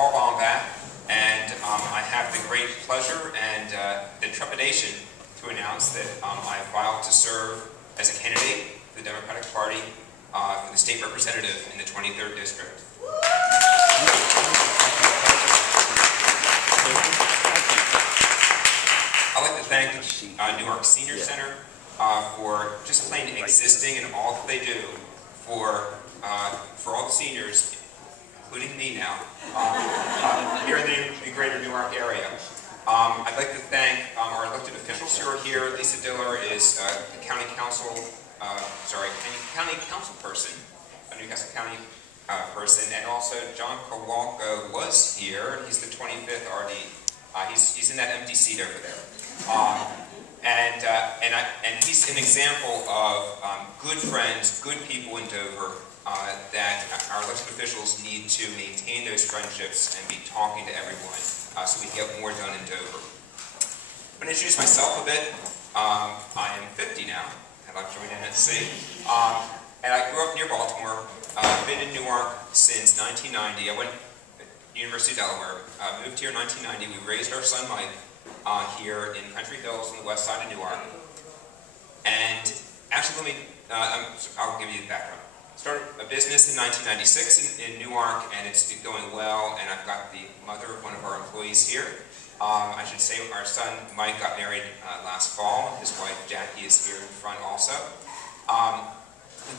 Paul Bombach, and I have the great pleasure and the trepidation to announce that I filed to serve as a candidate for the Democratic Party for the state representative in the 23rd District. I'd like to thank Newark Senior Center for just plain existing and all that they do for all the seniors, including me now, here in the greater Newark area. I'd like to thank our elected officials who are here. Lisa Diller is the county council person, a Newcastle County person, and also John Kowalko was here. He's the 25th RD. He's in that empty seat over there. And he's an example of good friends, good people in Dover that our elected officials need to maintain those friendships and be talking to everyone so we can get more done in Dover. I'm going to introduce myself a bit. I am 50 now, and I've joined NSC. And I grew up near Baltimore. I've been in Newark since 1990. I went to the University of Delaware, moved here in 1990. We raised our son Mike here in Country Hills on the west side of Newark. And actually, I'll give you the background. Started a business in 1996 in Newark, and it's going well, and I've got the mother of one of our employees here. I should say our son Mike got married last fall. His wife Jackie is here in front also.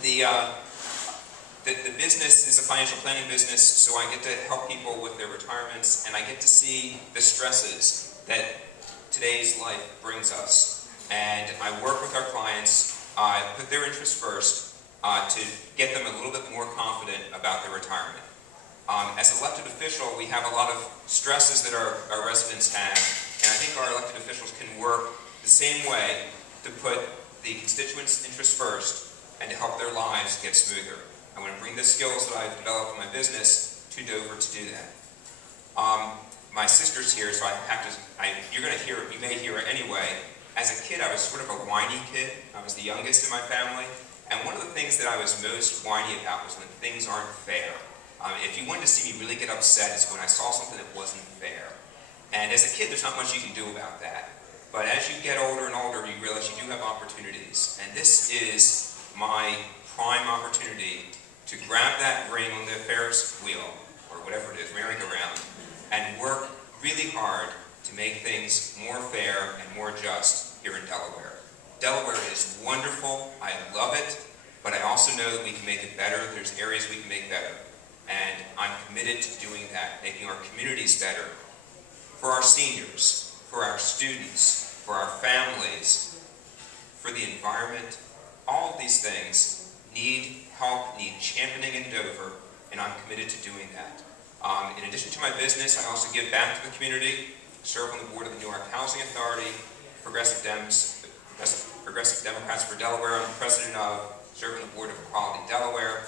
The business is a financial planning business, so I get to help people with their retirements, and I get to see the stresses that today's life brings us. And I work with our clients, put their interests first, to get them a little bit more confident about their retirement. As an elected official, we have a lot of stresses that our residents have, and I think our elected officials can work the same way to put the constituents' interests first and to help their lives get smoother. I want to bring the skills that I've developed in my business to Dover to do that. My sister's here, so you may hear it anyway. As a kid, I was sort of a whiny kid. I was the youngest in my family. And one of the things that I was most whiny about was when things aren't fair. If you wanted to see me really get upset, it's when I saw something that wasn't fair. And as a kid, there's not much you can do about that. But as you get older and older, you realize you do have opportunities. And this is my prime opportunity to grab that ring on the Ferris wheel, or whatever it is, merry-go-round, and work really hard to make things more fair and more just here in Delaware. Delaware is wonderful, I love it, but I also know that we can make it better. There's areas we can make better. And I'm committed to doing that, making our communities better. For our seniors, for our students, for our families, for the environment, all of these things need help, need championing in Dover, and I'm committed to doing that. In addition to my business, I also give back to the community, serve on the board of the Newark Housing Authority, Progressive Democrats for Delaware. I'm the president of, serve on the board of Equality Delaware.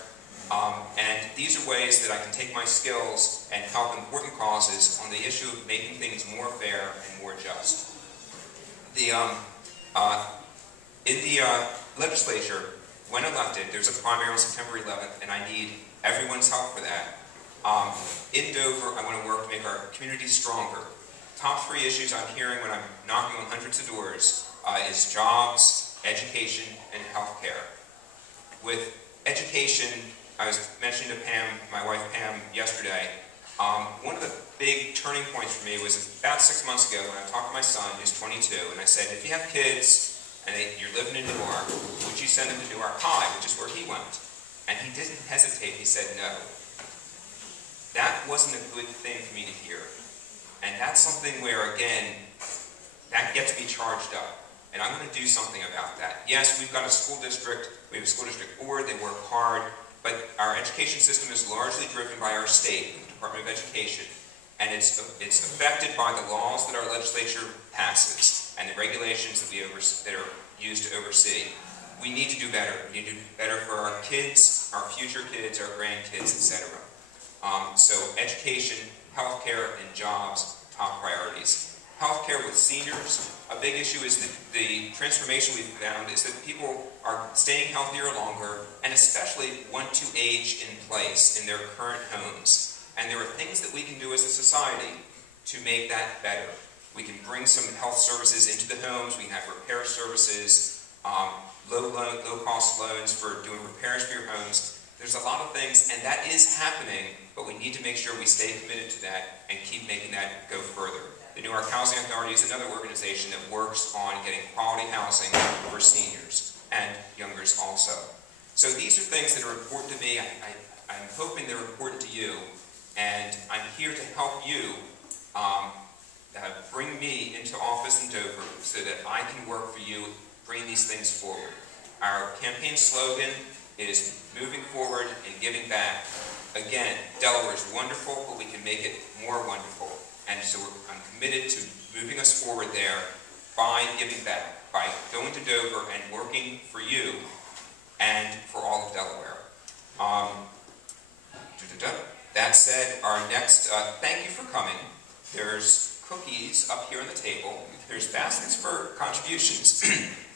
And these are ways that I can take my skills and help important causes on the issue of making things more fair and more just. In the legislature, when elected, there's a primary on September 11th, and I need everyone's help for that. In Dover, I want to work to make our community stronger. Top 3 issues I'm hearing when I'm knocking on hundreds of doors is jobs, education, and healthcare. With education, I was mentioning to Pam, my wife Pam, yesterday, one of the big turning points for me was about 6 months ago when I talked to my son, who's 22, and I said, if you have kids and you're living in Newark, would you send them to Newark High, which is where he went? And he didn't hesitate, he said no. That wasn't a good thing for me to hear. And that's something where, again, that gets me charged up. And I'm going to do something about that. Yes, we've got a school district, we have a school district board, they work hard, but our education system is largely driven by our state, the Department of Education. And it's affected by the laws that our legislature passes and the regulations that are used to oversee. We need to do better. We need to do better for our kids, our future kids, our grandkids, etc. So education, healthcare, and jobs, top priorities. Healthcare with seniors, a big issue is the transformation we've found is that people are staying healthier longer and especially want to age in place in their current homes. And there are things that we can do as a society to make that better. We can bring some health services into the homes. We have repair services, low-cost loans for doing repairs for your homes. There's a lot of things, and that is happening, but we need to make sure we stay committed to that and keep making that go further. The Newark Housing Authority is another organization that works on getting quality housing for seniors and youngers also. So these are things that are important to me. I'm hoping they're important to you, and I'm here to help you bring me into office in Dover so that I can work for you, bring these things forward. Our campaign slogan is moving forward and giving back. Again, Delaware is wonderful, but we can make it more wonderful. And so I'm committed to moving us forward there by giving back, by going to Dover and working for you and for all of Delaware. That said, our next, thank you for coming. There's cookies up here on the table. There's baskets for contributions.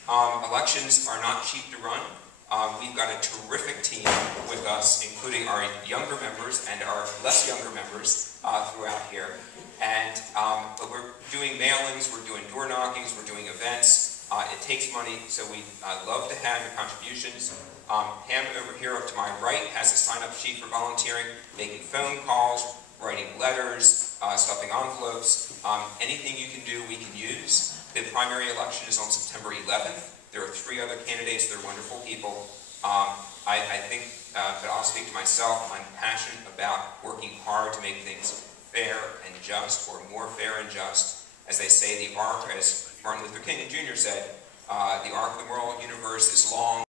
Elections are not cheap to run. We've got a terrific team with us, including our younger members and our less younger members throughout here. And we're doing mailings, we're doing door knockings, we're doing events. It takes money, so we love to have your contributions. Pam over here up to my right has a sign-up sheet for volunteering, making phone calls, writing letters, stuffing envelopes. Anything you can do, we can use. The primary election is on September 11th. There are 3 other candidates. They're wonderful people. I think, but I'll speak to myself, I'm passionate about working hard to make things fair and just, or more fair and just. As they say, the arc, as Martin Luther King Jr. said, the arc of the moral universe is long.